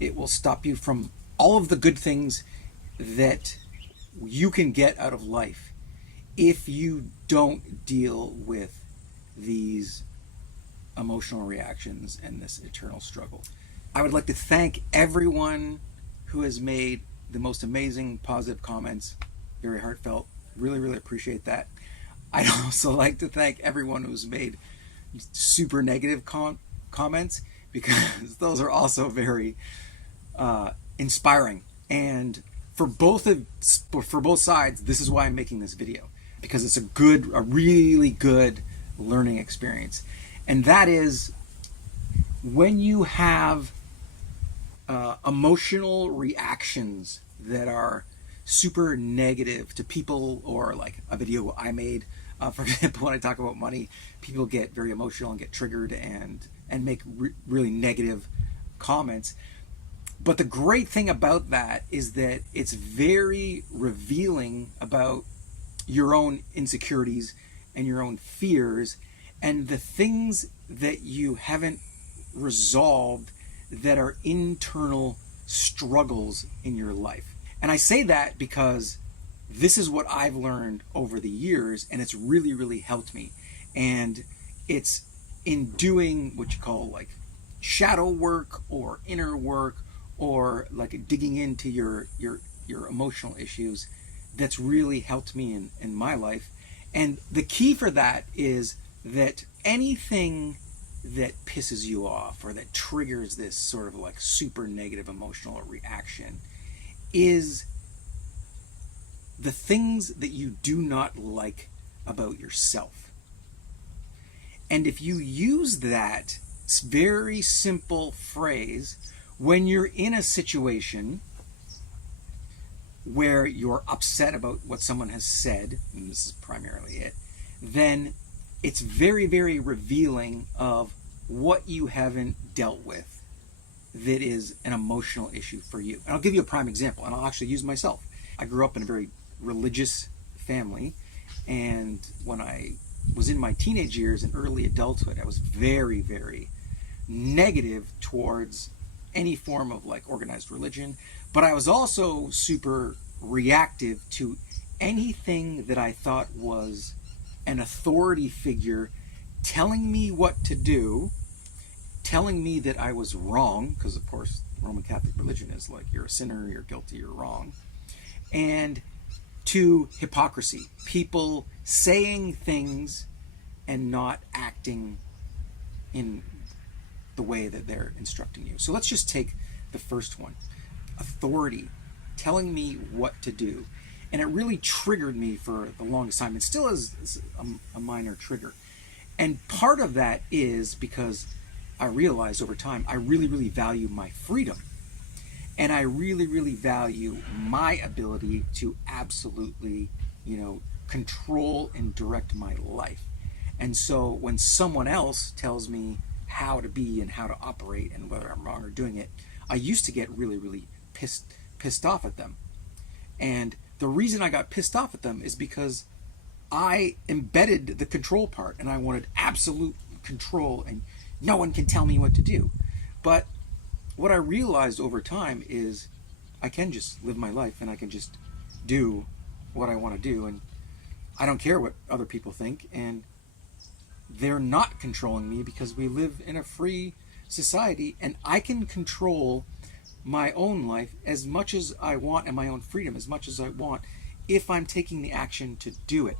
It will stop you from all of the good things that you can get out of life if you don't deal with these emotional reactions and this eternal struggle. I would like to thank everyone who has made the most amazing positive comments. Very heartfelt. Really, really appreciate that. I'd also like to thank everyone who's made super negative comments, because those are also very inspiring. And for both sides, this is why I'm making this video, because it's a really good learning experience. And that is, when you have emotional reactions that are super negative to people, or like a video I made, for example, when I talk about money, people get very emotional and get triggered and make really negative comments. But the great thing about that is that it's very revealing about your own insecurities and your own fears and the things that you haven't resolved, that are internal struggles in your life. And I say that because this is what I've learned over the years, and it's really, really helped me. And it's in doing what you call like shadow work or inner work, or like digging into your emotional issues, that's really helped me in my life. And the key for that is that anything that pisses you off or that triggers this sort of like super negative emotional reaction is the things that you do not like about yourself. And if you use that very simple phrase when you're in a situation where you're upset about what someone has said, and this is primarily it, then it's very, very revealing of what you haven't dealt with that is an emotional issue for you. And I'll give you a prime example, and I'll actually use myself. I grew up in a very religious family, and when I was in my teenage years and early adulthood, I was very, very negative towards any form of like organized religion, but I was also super reactive to anything that I thought was an authority figure telling me what to do, telling me that I was wrong, because of course Roman Catholic religion is like, you're a sinner, you're guilty, you're wrong, and to hypocrisy, people saying things and not acting in the way that they're instructing you. So let's just take the first one, authority telling me what to do. And it really triggered me for the longest time. It still is a minor trigger. And part of that is because I realized over time, I really, really value my freedom. And I really, really value my ability to absolutely, control and direct my life. And so when someone else tells me how to be and how to operate and whether I'm wrong or doing it, I used to get really, really pissed off at them. And the reason I got pissed off at them is because I embedded the control part, and I wanted absolute control and no one can tell me what to do. But what I realized over time is I can just live my life and I can just do what I want to do, and I don't care what other people think, and they're not controlling me because we live in a free society, and I can control my own life as much as I want and my own freedom as much as I want if I'm taking the action to do it.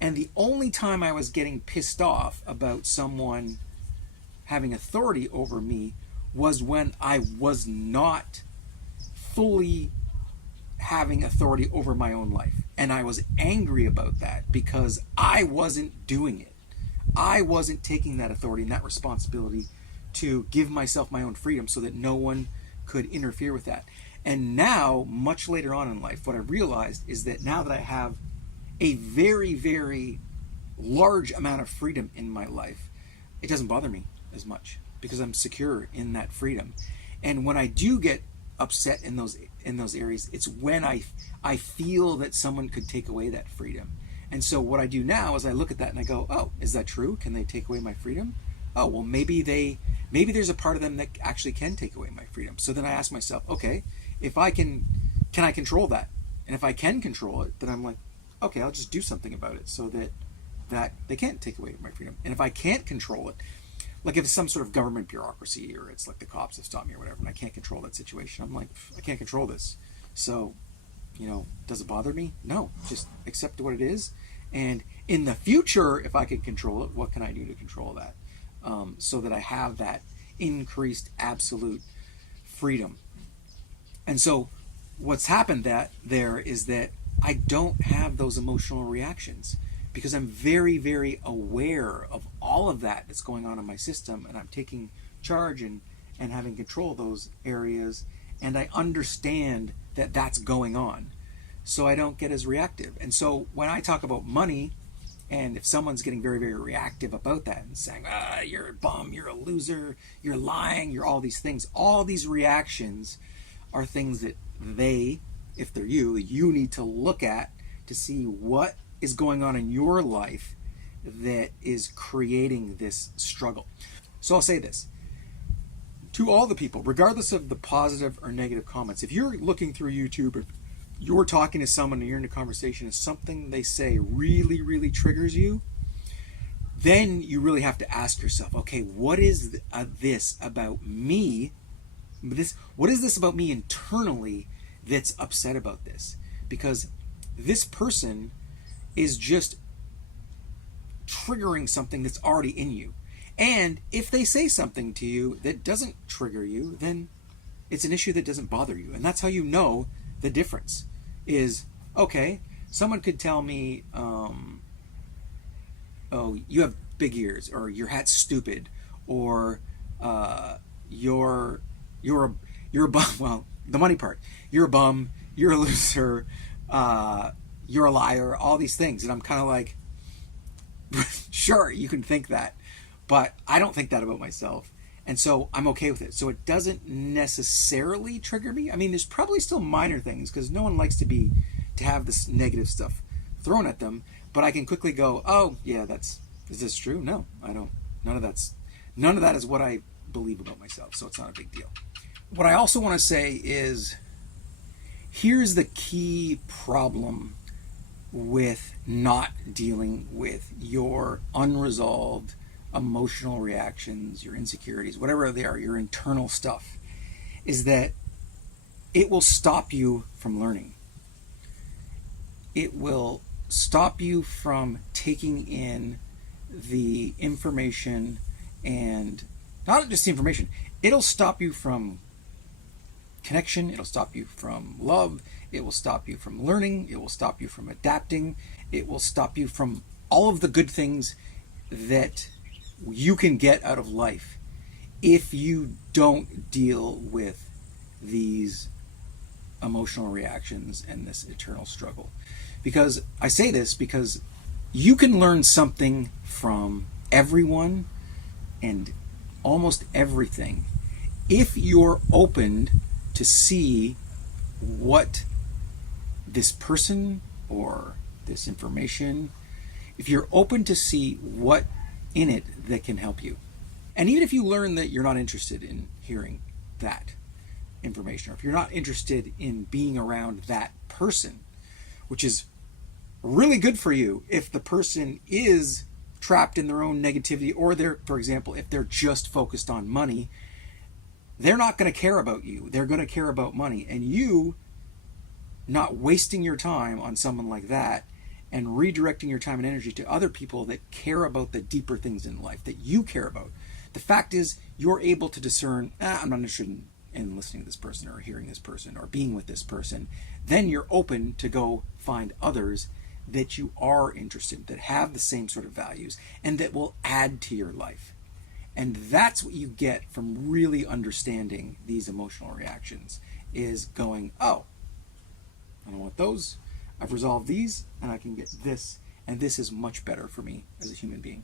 And the only time I was getting pissed off about someone having authority over me was when I was not fully having authority over my own life. And I was angry about that because I wasn't doing it. I wasn't taking that authority and that responsibility to give myself my own freedom so that no one could interfere with that. And now, much later on in life, what I realized is that now that I have a very, very large amount of freedom in my life, it doesn't bother me as much because I'm secure in that freedom. And when I do get upset in those areas, it's when I feel that someone could take away that freedom. And so what I do now is I look at that and I go, oh, is that true? Can they take away my freedom? oh, well, maybe there's a part of them that actually can take away my freedom. So then I ask myself, okay, if I can I control that? And if I can control it, then I'm like, okay, I'll just do something about it so that they can't take away my freedom. And if I can't control it, like if it's some sort of government bureaucracy or it's like the cops have stopped me or whatever, and I can't control that situation, I'm like, I can't control this. So, does it bother me? No, just accept what it is. And in the future, if I can control it, what can I do to control that? So that I have that increased absolute freedom. And so what's happened there is that I don't have those emotional reactions because I'm very, very aware of all of that that's going on in my system, and I'm taking charge and having control of those areas, and I understand that that's going on, so I don't get as reactive. And so when I talk about money, and if someone's getting very, very reactive about that and saying, you're a bum, you're a loser, you're lying, you're all these things, all these reactions are things that if they're you need to look at to see what is going on in your life that is creating this struggle. So I'll say this to all the people, regardless of the positive or negative comments. If you're looking through YouTube, if you're talking to someone and you're in a conversation and something they say really, really triggers you, then you really have to ask yourself, okay, what is this about me? What is this about me internally that's upset about this? Because this person is just triggering something that's already in you. And if they say something to you that doesn't trigger you, then it's an issue that doesn't bother you. And that's how you know the difference is, okay, someone could tell me, oh, you have big ears, or your hat's stupid, or you're a bum. Well, the money part, you're a bum, you're a loser, you're a liar, all these things. And I'm kind of like, sure, you can think that, but I don't think that about myself. And so I'm okay with it. So it doesn't necessarily trigger me. I mean, there's probably still minor things because no one likes to have this negative stuff thrown at them. But I can quickly go, oh yeah, is this true? No, I don't. None of that is what I believe about myself. So it's not a big deal. What I also want to say is, here's the key problem with not dealing with your unresolved emotional reactions, your insecurities, whatever they are, your internal stuff, is that it will stop you from learning. It will stop you from taking in the information, and not just the information, it'll stop you from connection, it'll stop you from love, it will stop you from learning, it will stop you from adapting, it will stop you from all of the good things that you can get out of life if you don't deal with these emotional reactions and this eternal struggle. Because I say this because you can learn something from everyone and almost everything if you're open to see what this person or this information, if you're open to see what in it that can help you. And even if you learn that you're not interested in hearing that information, or if you're not interested in being around that person, which is really good for you if the person is trapped in their own negativity, or they're, for example, if they're just focused on money, they're not going to care about you. They're going to care about money. And you not wasting your time on someone like that and redirecting your time and energy to other people that care about the deeper things in life that you care about. The fact is, you're able to discern, I'm not interested in listening to this person or hearing this person or being with this person. Then you're open to go find others that you are interested in, that have the same sort of values and that will add to your life. And that's what you get from really understanding these emotional reactions, is going, oh, I don't want those. I've resolved these and I can get this. And this is much better for me as a human being.